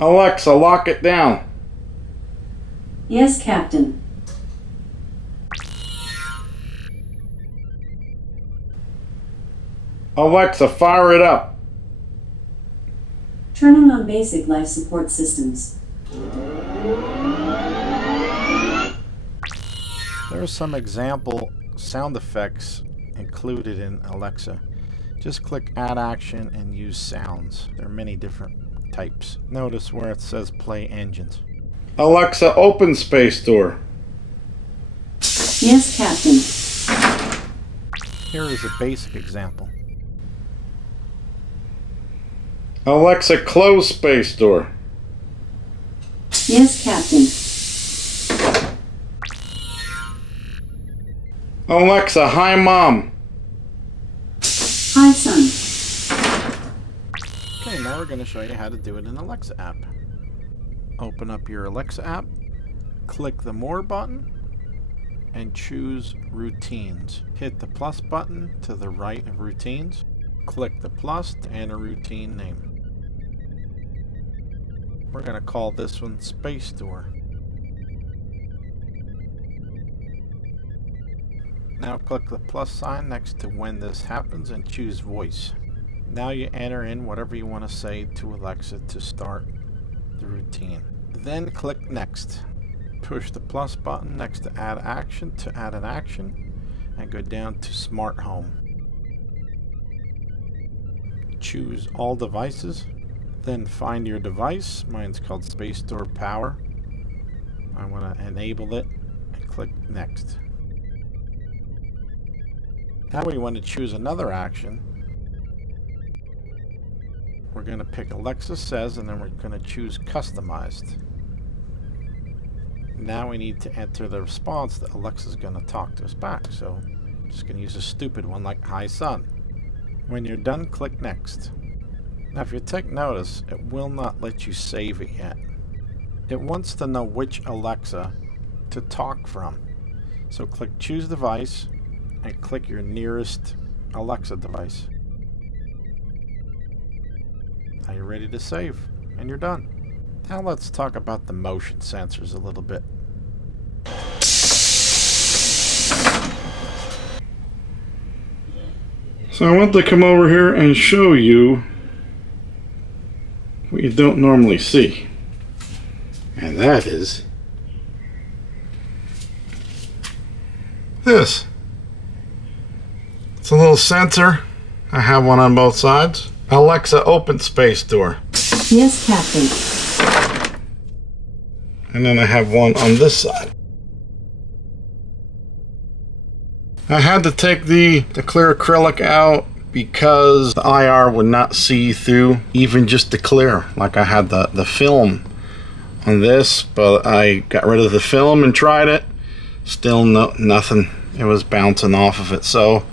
Alexa, lock it down. Yes, Captain. Alexa, fire it up. Turning on basic life support systems. There are some example sound effects included in Alexa. Just click Add Action and use sounds. There are many different types. Notice where it says Play Engines. Alexa, open Space Door. Yes, Captain. Here is a basic example. Alexa, close Space Door. Yes, Captain. Alexa, hi Mom. Hi, son. Okay, now we're going to show you how to do it in Alexa app. Open up your Alexa app, click the More button, and choose Routines. Hit the plus button to the right of Routines. Click the plus to enter routine name. We're going to call this one Space Door. Now click the plus sign next to when this happens and choose Voice. Now you enter in whatever you want to say to Alexa to start the routine. Then click Next. Push the plus button next to Add Action to add an action and go down to Smart Home. Choose All Devices. Then find your device. Mine's called Space Door Power. I want to enable it and click Next. Now we want to choose another action. We're going to pick Alexa Says and then we're going to choose Customized. Now we need to enter the response that Alexa's going to talk to us back. So I'm just going to use a stupid one like Hi Son. When you're done, click Next. Now if you take notice, it will not let you save it yet. It wants to know which Alexa to talk from. So click Choose Device and click your nearest Alexa device. Now you're ready to save and you're done. Now let's talk about the motion sensors a little bit. So I want to come over here and show you what you don't normally see. And that is this. It's a little sensor. I have one on both sides. Alexa, open Space Door. Yes, Captain. And then I have one on this side. I had to take the clear acrylic out because the IR would not see through even just the clear. Like I had the film on this, but I got rid of the film and tried it. Still nothing. It was bouncing off of it. So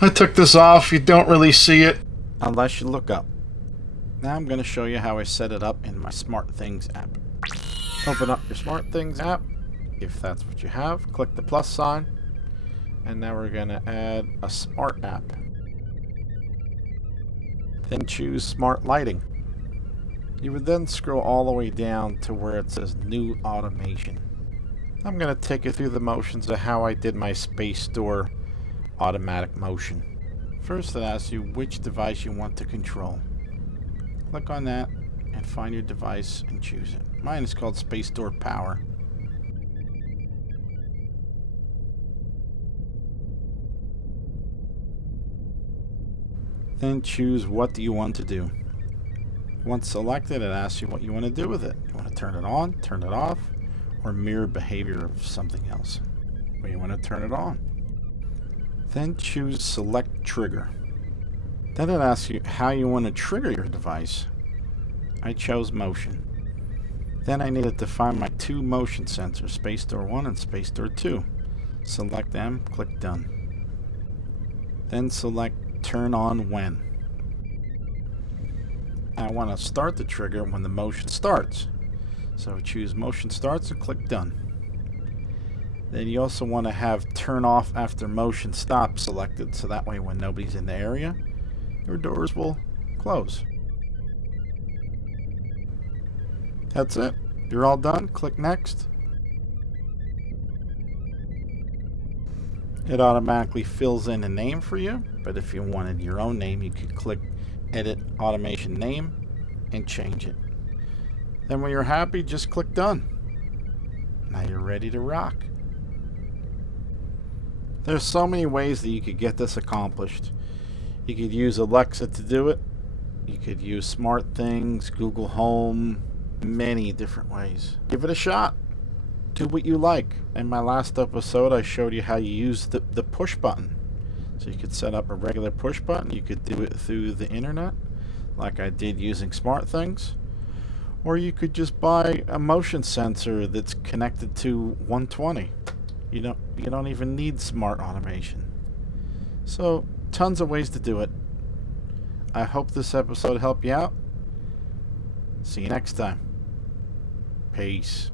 I took this off. You don't really see it unless you look up. Now I'm going to show you how I set it up in my Smartthings app. Open up your Smartthings app. If that's what you have, click the plus sign. And now we're going to add a smart app. Then choose Smart Lighting. You would then scroll all the way down to where it says New Automation. I'm going to take you through the motions of how I did my Space Door automatic motion. First, it asks you which device you want to control. Click on that and find your device and choose it. Mine is called Space Door Power. Then choose what do you want to do. Once selected, it asks you what you want to do with it. You want to turn it on, turn it off, or mirror behavior of something else. Well, you want to turn it on. Then choose Select Trigger. Then it asks you how you want to trigger your device. I chose motion. Then I needed to find my two motion sensors, Space Door 1 and Space Door 2. Select them, click Done. Then select Turn On When. I want to start the trigger when the motion starts. So choose Motion Starts and click Done. Then you also want to have Turn Off After Motion Stop selected, so that way when nobody's in the area, your doors will close. That's it. You're all done. Click next. It automatically fills in a name for you, but if you wanted your own name, you could click Edit Automation Name and change it. Then when you're happy, just click Done. Now you're ready to rock. There's so many ways that you could get this accomplished. You could use Alexa to do it. You could use Smartthings, Google Home, many different ways. Give it a shot. Do what you like. In my last episode, I showed you how you use the push button. So you could set up a regular push button. You could do it through the internet, like I did using Smartthings. Or you could just buy a motion sensor that's connected to 120. You don't even need smart automation. So, tons of ways to do it. I hope this episode helped you out. See you next time. Peace.